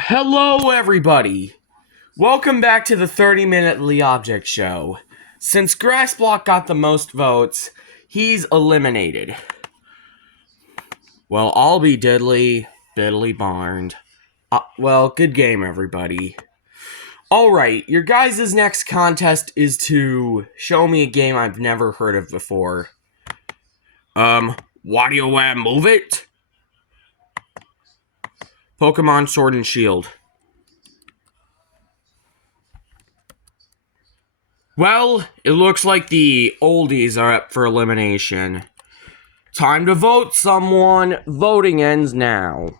Hello, everybody. Welcome back to the 30-minute Lee Object Show. Since Grassblock got the most votes, he's eliminated. Well, I'll be diddly barned. Well, good game, everybody. Alright, your guys' next contest is to show me a game I've never heard of before. Why do you move it? Pokemon Sword and Shield. Well, it looks like the oldies are up for elimination. Time to vote someone. Voting ends now.